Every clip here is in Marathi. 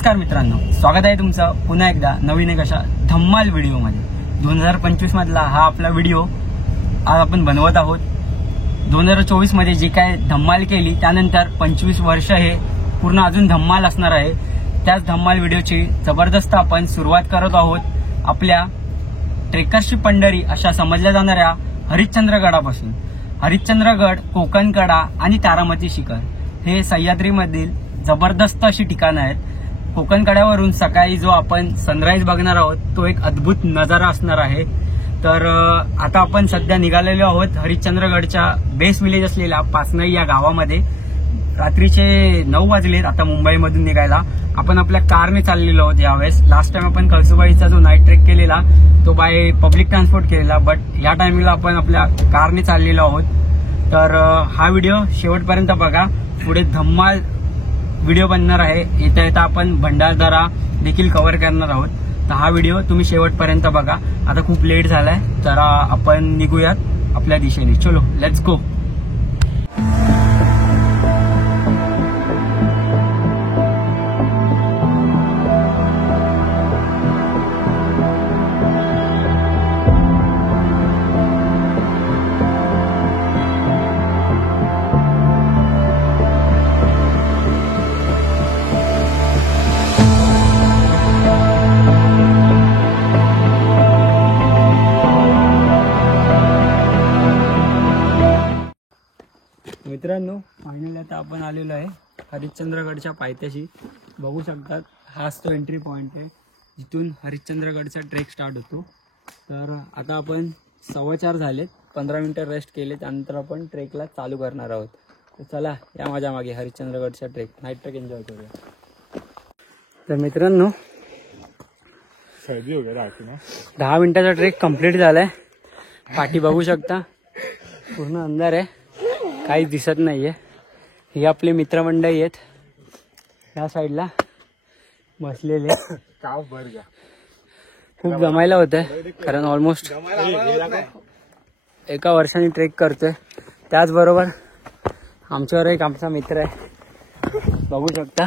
नमस्कार मित्रांनो, स्वागत आहे तुमचं पुन्हा एकदा नवीन एक अशा धम्माल व्हिडिओमध्ये। 2025 मधला हा आपला व्हिडिओ आज आपण बनवत आहोत। 2024 मध्ये जी काय धम्माल केली त्यानंतर 25 वर्ष हे पूर्ण अजून धम्माल असणार आहे। त्याच धम्माल व्हिडिओची जबरदस्त आपण सुरुवात करत आहोत आपल्या ट्रेकर्सची पंढरी अशा समजल्या जाणाऱ्या हरिश्चंद्रगडापासून। हरिश्चंद्रगड, कोकण कडा आणि तारामती शिखर हे सह्याद्रीमधील जबरदस्त अशी ठिकाणं आहेत। कोकण कड्यावरून सकाळी जो आपण सनराइज बघणार आहोत तो एक अद्भुत नजारा असणार आहे। तर आता आपण सध्या निघालेलो आहोत हरिश्चंद्रगडच्या बेस विलेज असलेल्या पाचनई या गावामध्ये। रात्रीचे 9 वाजलेत आता मुंबईमधून निघायला। आपण आपल्या कारने चाललेलो आहोत यावेळेस। लास्ट टाइम आपण कळसुबाईचा जो नाईट ट्रेक केलेला तो बाय पब्लिक ट्रान्सपोर्ट केलेला, बट या टाइमला आपण आपल्या कारने चाललेलो आहोत। तर हा व्हिडिओ शेवटपर्यंत बघा, पुढे धम्माल व्हिडिओ बनणार आहे। येता येता आपण भंडारदरा देखील कव्हर करणार आहोत। तर हा व्हिडिओ तुम्ही शेवटपर्यंत बघा। आता खूप लेट झालाय तर आपण निघूयात आपल्या दिशेने। चलो लेट्स गो। मित्रांनो, फायनली आता आपण आलेलो आहे हरिश्चंद्रगडच्या पायथ्याशी। बघू शकतात हाच तो एंट्री पॉइंट आहे जिथून हरिश्चंद्रगडचा ट्रेक स्टार्ट होतो। तर आता आपण 4:15 झालेत, 15 मिनिटं रेस्ट केले, त्यानंतर आपण ट्रेकला चालू करणार आहोत। तर चला या माझ्या मागे हरिश्चंद्रगडचा ट्रेक, नाईट ट्रेक एन्जॉय करूया। तर मित्रांनो 10 मिनिटाचा ट्रेक कंप्लीट झालाय। पाठी बघू शकता पूर्ण अंधार आहे, काहीच दिसत नाहीये। ही आपली मित्रमंडळी आहेत, या साईडला बसलेले। खूप जमायला होतं कारण ऑलमोस्ट एका वर्षाने ट्रेक करतोय। त्याचबरोबर आमच्यावर एक आमचा मित्र आहे, बघू शकता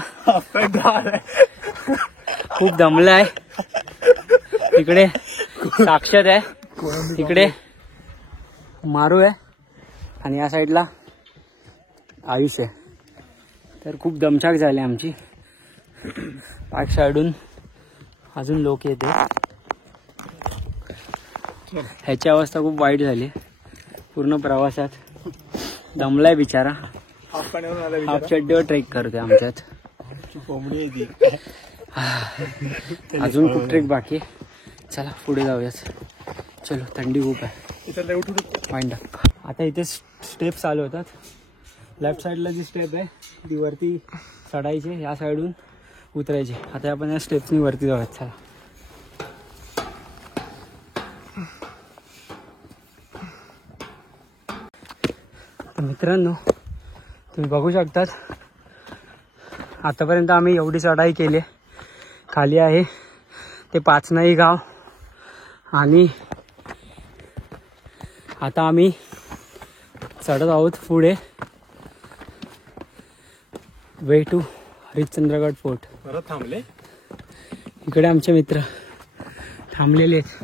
खूप दमला आहे। इकडे साक्षात आहे, तिकडे मारू आहे आणि या साईडला आयुष आहे। तर खूप दमछाक झाली आमची। बॅक साईडून अजून लोक येते, ह्याची अवस्था खूप वाईट झाली पूर्ण प्रवासात। दमलाय बिचारा, हाफ चड्डीवर ट्रेक करतोय आमच्यात। अजून खूप ट्रेक बाकी, चला पुढे जाऊयात। चलो, थंडी खूप आहे। फाइंड आता इथे स्टेप चालू होतात। लेफ्ट साईडला जी स्टेप आहे ती वरती चढायची, या साईडून उतरायची। आता आपण या स्टेप्सनी वरती जाऊयात, चला। तर मित्रांनो, तुम्ही बघू शकतात आतापर्यंत आम्ही एवढी चढाई केली। खाली आहे ते पाचनई गाव आणि आता आम्ही चढत आहोत पुढे वे टू हरिश्चंद्रगड फोर्ट। परत थांबले, इकडे आमचे मित्र थांबलेले आहेत।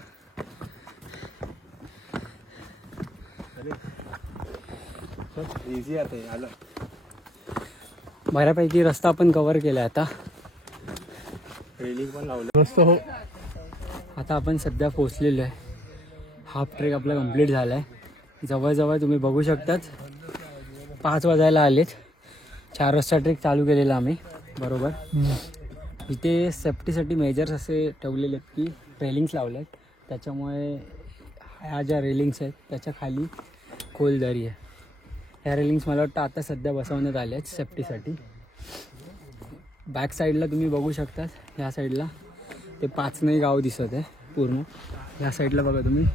बऱ्यापैकी रस्ता आपण कव्हर केला आता, रेलिंग पण लावलं। आता आपण सध्या पोहोचलेलो आहे। हाफ ट्रेक आपला कंप्लीट झाला आहे। जवळजवळ तुम्ही बघू शकतात 5 वाजायला आलेत। 4 वाजता ट्रेक चालू केलेला आम्ही बरोबर। इथे सेफ्टीसाठी मेजर्स असे ठेवलेले आहेत की रेलिंग्स लावले आहेत, त्याच्यामुळे ह्या ज्या रेलिंग्स आहेत त्याच्या खाली खोल दरी आहे। ह्या रेलिंग्स मला वाटतं आता सध्या बसवण्यात आल्या आहेत सेफ्टीसाठी। बॅक साईडला तुम्ही बघू शकतात, ह्या साईडला ते पाचनई गाव दिसत आहे पूर्ण। ह्या साईडला बघा तुम्ही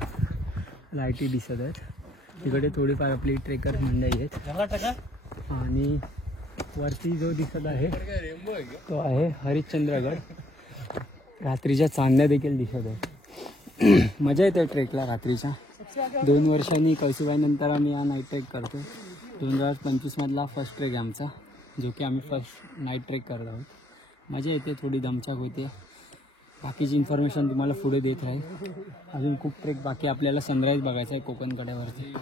लाईटी दिसत आहेत, तिकडे थोडीफार आपली ट्रेकर मंडळी आहेत। आणि वरती जो दिसत आहे तो आहे हरिश्चंद्रगड। रात्रीच्या चांदण्या देखील दिसत आहे। मजा येते ट्रेकला रात्रीच्या। 2 वर्षांनी कळसुबाईनंतर आम्ही हा नाईट ट्रेक करतो। 2025 मधला फर्स्ट ट्रेक आहे आमचा, जो की आम्ही फर्स्ट नाईट ट्रेक करत आहोत। मजा येते, थोडी दमछाक होते. बाकीची इन्फॉर्मेशन तुम्हाला पुढे देत राहील. अजून खूप ट्रेक बाकी. आपल्याला सनराईज बघायचा आहे कोकण कड्यावरती.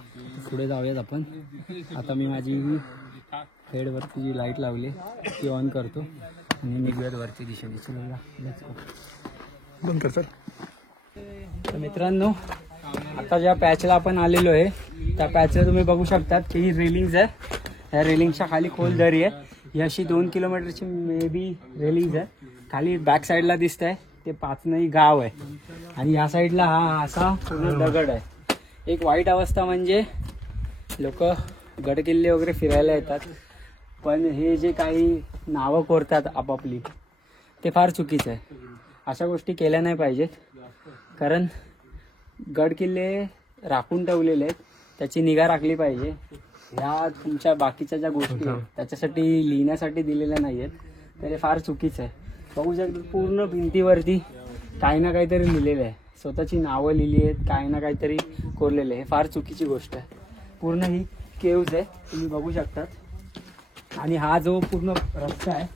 पुढे जाऊयात आपण. आता मी माझी हेडवरती जी लाईट लावली ती ऑन करतो आणि निघूयात वरती दिशेने. चला लेट्स गो. बंद कर सर. तर मित्रांनो, आता ज्या पॅचला आपण आलेलो आहे त्या पॅचला तुम्ही बघू शकतात की ही रेलिंग्स आहे. ह्या रेलिंगच्या खाली खोल दरी आहे. ही अशी 2 किलोमीटरची मे बी रेलिंग्स आहे. खाली बॅक साईडला दिसत आहे ते पाचनई गाव आहे आणि या साईडला हा असा पूर्ण दगड आहे. एक वाईट अवस्था म्हणजे लोक गडकिल्ले वगैरे फिरायला येतात, पण हे जे काही नावं कोरतात आपापली ते फार चुकीचं आहे. अशा गोष्टी केल्या नाही पाहिजेत, कारण गडकिल्ले राखून ठेवलेले आहेत, त्याची निगा राखली पाहिजे. ह्या तुमच्या बाकीच्या ज्या गोष्टी आहेत त्याच्यासाठी लिहिण्यासाठी दिलेल्या नाही आहेत, तर हे फार चुकीचं आहे. बघू शकता पूर्ण भिंतीवरती काही ना काहीतरी लिहिलेलं आहे, स्वतःची नावं लिहिली आहेत, काही ना काहीतरी कोरलेलं आहे. हे फार चुकीची गोष्ट आहे. पूर्ण ही केव्ज आहे, तुम्ही बघू शकतात. आणि हा जो पूर्ण रस्ता आहे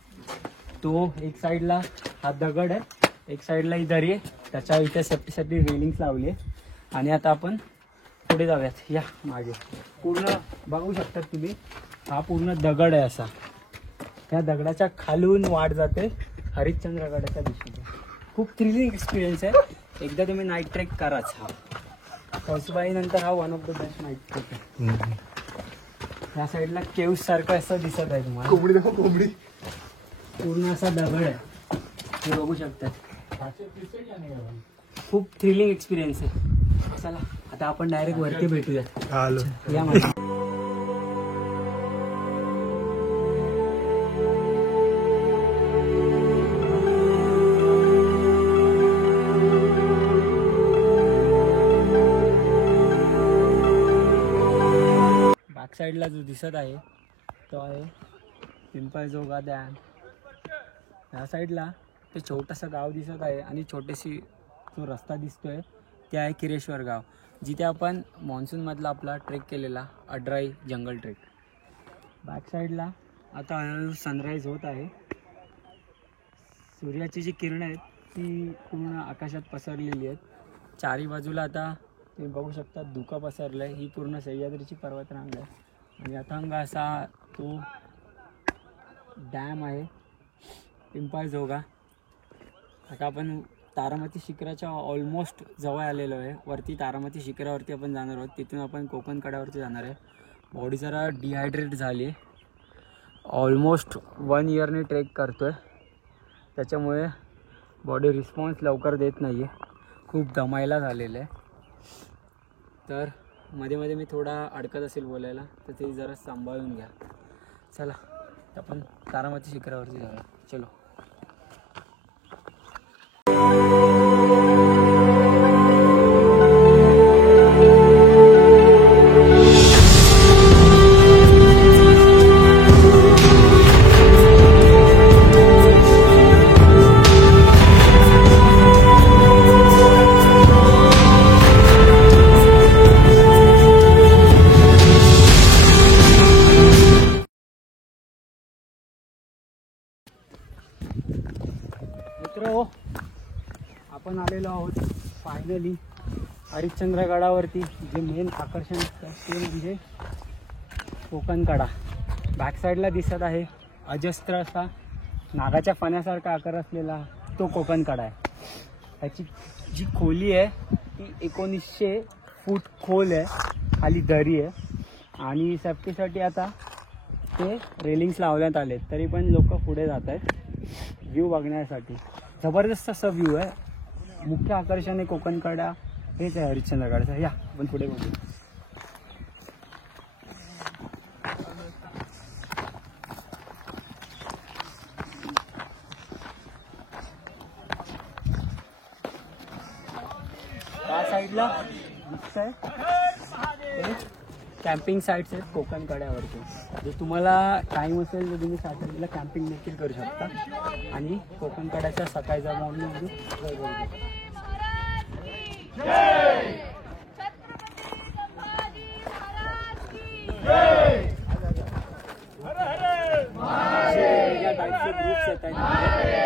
तो एक साईडला हा दगड आहे, एक साईडला ही दरी आहे, त्याच्या इथे सेफ्टीसाठी रेलिंग्स लावली आहे. आणि आता आपण पुढे जाऊयात. या मागे पूर्ण बघू शकतात तुम्ही, हा पूर्ण दगड आहे असा. त्या दगडाच्या खालून वाट जाते हरिश्चंद्रगडाच्या दिशेने. खूप थ्रिलिंग एक्सपिरियन्स आहे. एकदा तुम्ही नाईट ट्रेक कराच. हा कळसुबाई नंतर हा one of the best night trek आहे. या साईडला केव्ज सारखं असं दिसत आहे तुम्हाला. कोंबडी दाखव, कोंबडी. पूर्ण असा दगड आहे, हे बघू शकतात. खूप थ्रिलिंग एक्सपिरियन्स आहे. चला आता आपण डायरेक्ट वरती भेटूयात. या माझ्या बॅक साईडला जो दिसत आहे तो आहे पिंपळजोगा डॅम. ह्या साईडला ते छोटंसं गाव दिसत आहे आणि छोटीशी जो रस्ता दिसतोय ते आहे किरेश्वर गाव, जिथे आपण मान्सूनमधला आपला ट्रेक केलेला अड्राई जंगल ट्रेक. बॅक साईडला आता हळूहळू सनराईज होत आहे. सूर्याची जी किरणं आहेत ती पूर्ण आकाशात पसरलेली आहेत. चारी बाजूला आता तुम्ही बघू शकता धुकं पसरलं आहे. ही पूर्ण सह्याद्रीची पर्वतरांग आहे आणि अथांग असा तो डॅम आहे पिंपळजोगा. आता आपण तारामती शिखराच्या ऑलमोस्ट जवळ आलेलो आहे. वरती तारामती शिखरावरती आपण जाणार आहोत, तिथून आपण कोकण कड्यावरती जाणार आहे. बॉडी जरा डिहायड्रेट झाली आहे. ऑलमोस्ट 1 इयरने ट्रेक करतो आहे, त्याच्यामुळे बॉडी रिस्पॉन्स लवकर देत नाही आहे. खूप दमायला झालेलं आहे. तर मध्ये मध्ये मी थोडा अडकत असेल बोलायला, तर ते जरा सांभाळून घ्या. चला आपण तारामती शिखरावरती जाऊया. चलो. मित्र, आपण आलेलो आहोत फायनली हरिश्चंद्रगडावरती. जे मेन आकर्षण असतं ते म्हणजे कोकण कडा. बॅक साईडला दिसत आहे अजस्त्र असा नागाच्या फण्यासारखा आकार असलेला तो कोकण कडा आहे. त्याची जी खोली आहे ती 1900 फूट खोल आहे. खाली दरी आहे आणि सेफ्टीसाठी आता ते रेलिंग्स लावण्यात आले, तरी पण लोक पुढे जात आहेत व्ह्यू बघण्यासाठी. जबरदस्त असा व्ह्यू आहे. मुख्य आकर्षण आहे कोकण कडा हेच आहे हरिश्चंद्रगडाचं. या आपण पुढे बघू. त्या साईडला दिसतंय कॅम्पिंग साईट्स आहेत कोकण कड्यावरती. जर तुम्हाला टाईम असेल तर तुम्ही सॅटर्डेला कॅम्पिंग देखील करू शकता आणि कोकण कड्याच्या सकाळच्या मॉर्निंगमध्ये एन्जॉय करू शकता. वेगळ्या टाईपचे ग्रुप्स येत आहेत.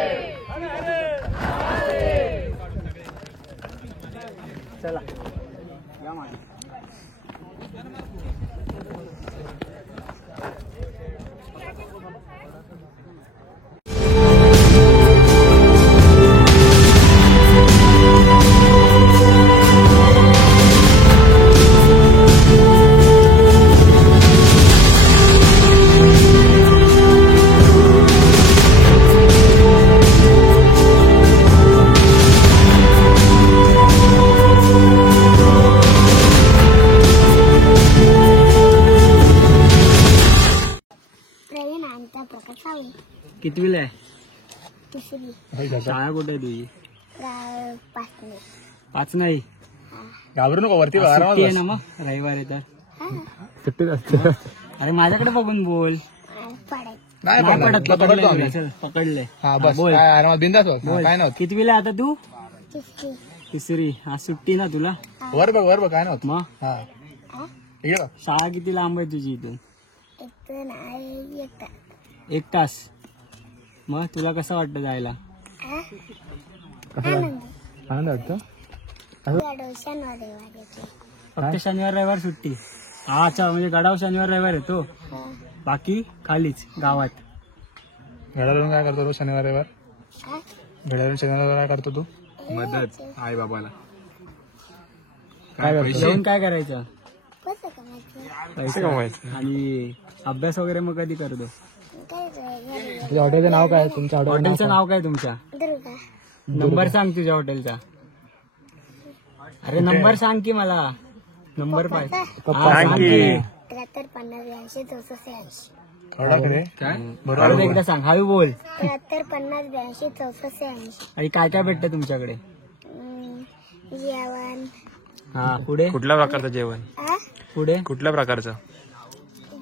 नाही कितवीला आहे? तिसरी शाळा कुठे आहे तुझी? पाचवी 5 नाही. घाबरू नको वरती आज सुट्टी आहे ना मग रविवार आहे तर. सुट्टीच असते. अरे माझ्याकडे बघून बोल. पडायचं नाही नाही पडणार. पडत. पकडतो पकडलंय आम्ही. तुला. चल, पकडलंय. हा बस बोल. काय आरामात बिंदास बस. बोल. काय नव्हतं. कितवीला आहे आता तू? तिसरी तिसरी. आज सुट्टी ना तुला वर बघ काय नव्हतं. मग हा ठीक आहे. शाळा किती लांब आहे तुझी इथून? इथून आहे एक 1 तास. मग तुला कसं वाटतं जायला? आनंद वाटतं. शनिवार रविवारची फक्त शनिवार रविवार सुट्टी. हा अच्छा, म्हणजे गडाव शनिवार रविवार येतो, बाकी खालीच गावात. घड्याळून काय करतो तू शनिवार रविवार? घड्याळून शनिवार रविवार काय करतो तू? मदत आई बाबाला. काय करतो? जेवण काय करायचं? कसं करायचं पैसे कमवायचे. आणि अभ्यास वगैरे मग कधी करतो? काय करायचं तुझ्या हॉटेलचं नाव काय? तुमच्या हॉटेलचं नाव काय तुमच्या? दुर्गा नंबर सांग तुझ्या हॉटेलचा. अरे नंबर सांग की मला. नंबर पाहिजे. हा, सांग की. 73 50 82 64 थोडा रे काय? बरोबर परत एकदा सांग, हळू बोल. 73 50 82 64 80 आणि काय काय भेटतं तुमच्याकडे? जेवण हा पुढे. कुठल्या प्रकारचं जेवण? पुढे कुठल्या प्रकारचं?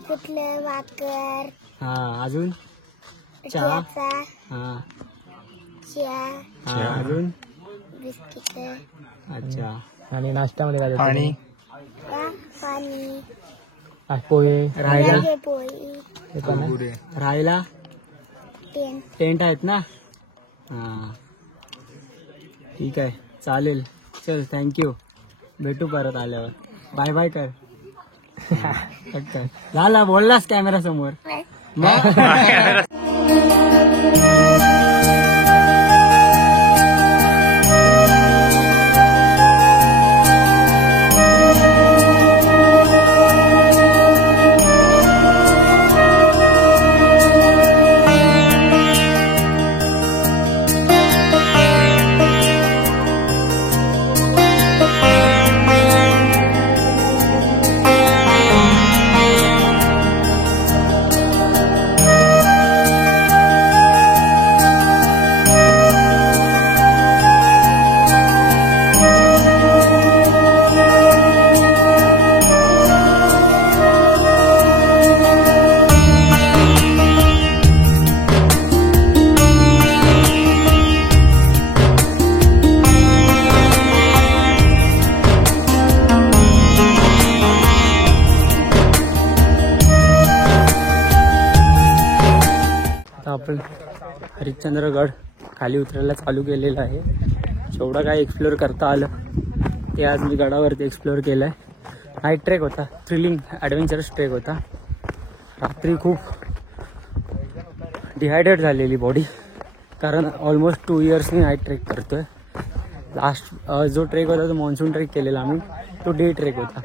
कुठलं वाकर हा अजून चहा. चहा हा चहा अजून बिस्किट अच्छा. आणि नाश्त्यामध्ये काय? पाणी पाणी पोहे राहायला पोळी राहायला टेन टेंट आहेत ना? हा ठीक आहे चालेल. चल थँक्यू. भेटू परत आल्यावर. बाय बाय कर. कट कर. झाला बोललास कॅमेरा समोर. मग आपण हरिश्चंद्रगड खाली उतरायला चालू केलेलं आहे. जेवढं काय एक्सप्लोअर करता आलं ते आज मी गडावरती एक्सप्लोअर केलं आहे. नाईट ट्रेक होता, थ्रिलिंग ॲडव्हेंचरस ट्रेक होता. रात्री खूप डिहायड्रेट झालेली बॉडी, कारण ऑलमोस्ट 2 इयर्सनी नाईट ट्रेक करतो आहे. लास्ट जो ट्रेक होता तो मान्सून ट्रेक केलेला आम्ही, तो डे ट्रेक होता.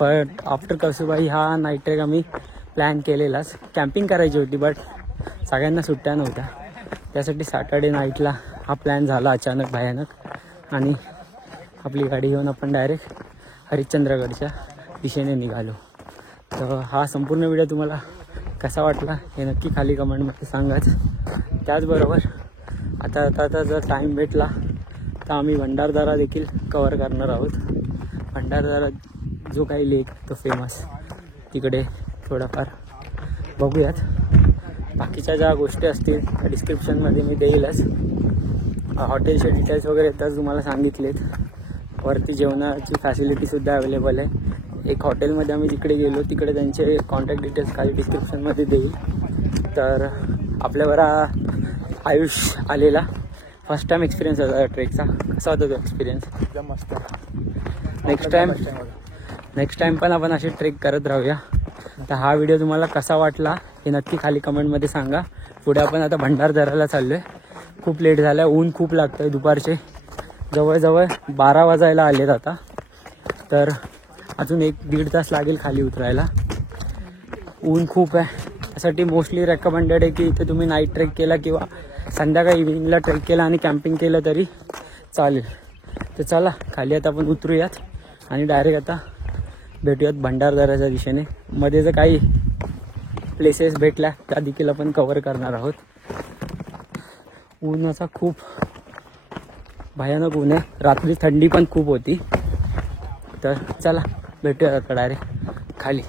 बट आफ्टर कळसुबाई हा नाईट ट्रेक आम्ही प्लॅन केलेलाच. कॅम्पिंग करायची होती बट सगळ्यांना सुट्ट्या नव्हत्या, त्यासाठी सॅटर्डे नाईटला हा प्लॅन झाला अचानक भयानक. आणि आपली गाडी घेऊन आपण डायरेक्ट हरिश्चंद्रगडच्या दिशेने निघालो. तर हा संपूर्ण व्हिडिओ तुम्हाला कसा वाटला हे नक्की खाली कमेंटमध्ये सांगाच. त्याचबरोबर आता जर टाईम भेटला तर आम्ही भंडारदरा देखील कवर करणार आहोत. भंडारदरा जो काही लेक तो फेमस, तिकडे थोडाफार बघूयात. बाकीच्या ज्या गोष्टी असतील त्या डिस्क्रिप्शनमध्ये मी देईलच. हॉटेलचे डिटेल्स वगैरे तर तुम्हाला सांगितलेत. वरती जेवणाची फॅसिलिटीसुद्धा अवेलेबल आहे. एक हॉटेलमध्ये आम्ही तिकडे गेलो, तिकडे त्यांचे कॉन्टॅक्ट डिटेल्स खाली डिस्क्रिप्शनमध्ये देईल. तर आपल्यावर आयुष आलेला फर्स्ट टाईम एक्सपिरियन्स होता ट्रेकचा. कसा होता तो एक्सपिरियन्स? एकदम मस्त. नेक्स्ट टाईम पण आपण असे ट्रेक करत राहूया. तर हा व्हिडिओ तुम्हाला कसा वाटला हे नक्की खाली कमेंटमध्ये सांगा. पुढे आपण आता भंडारदऱ्याला चाललो आहे. खूप लेट झालं आहे, ऊन खूप लागतं आहे. दुपारचे जवळजवळ 12 वाजायला आलेत आता. तर अजून 1-1.5 तास लागेल खाली उतरायला. ऊन खूप आहे, त्यासाठी मोस्टली रेकमेंडेड आहे की इथे तुम्ही नाईट ट्रेक केला किंवा संध्याकाळी इव्हिनिंगला ट्रेक केला आणि कॅम्पिंग केलं तरी चालेल. तर चला खाली आता आपण उतरूयात आणि डायरेक्ट आता भेटूयात भंडारदऱ्याच्या दिशेने. मध्ये जर काही प्लेसेस भेटल्या त्या देखील आपण कव्हर करणार आहोत. उन्हाचा खूप भयानक ऊन आहे, रात्री थंडी पण खूप होती. तर चला भेटूया आता डायरेक्ट खाली.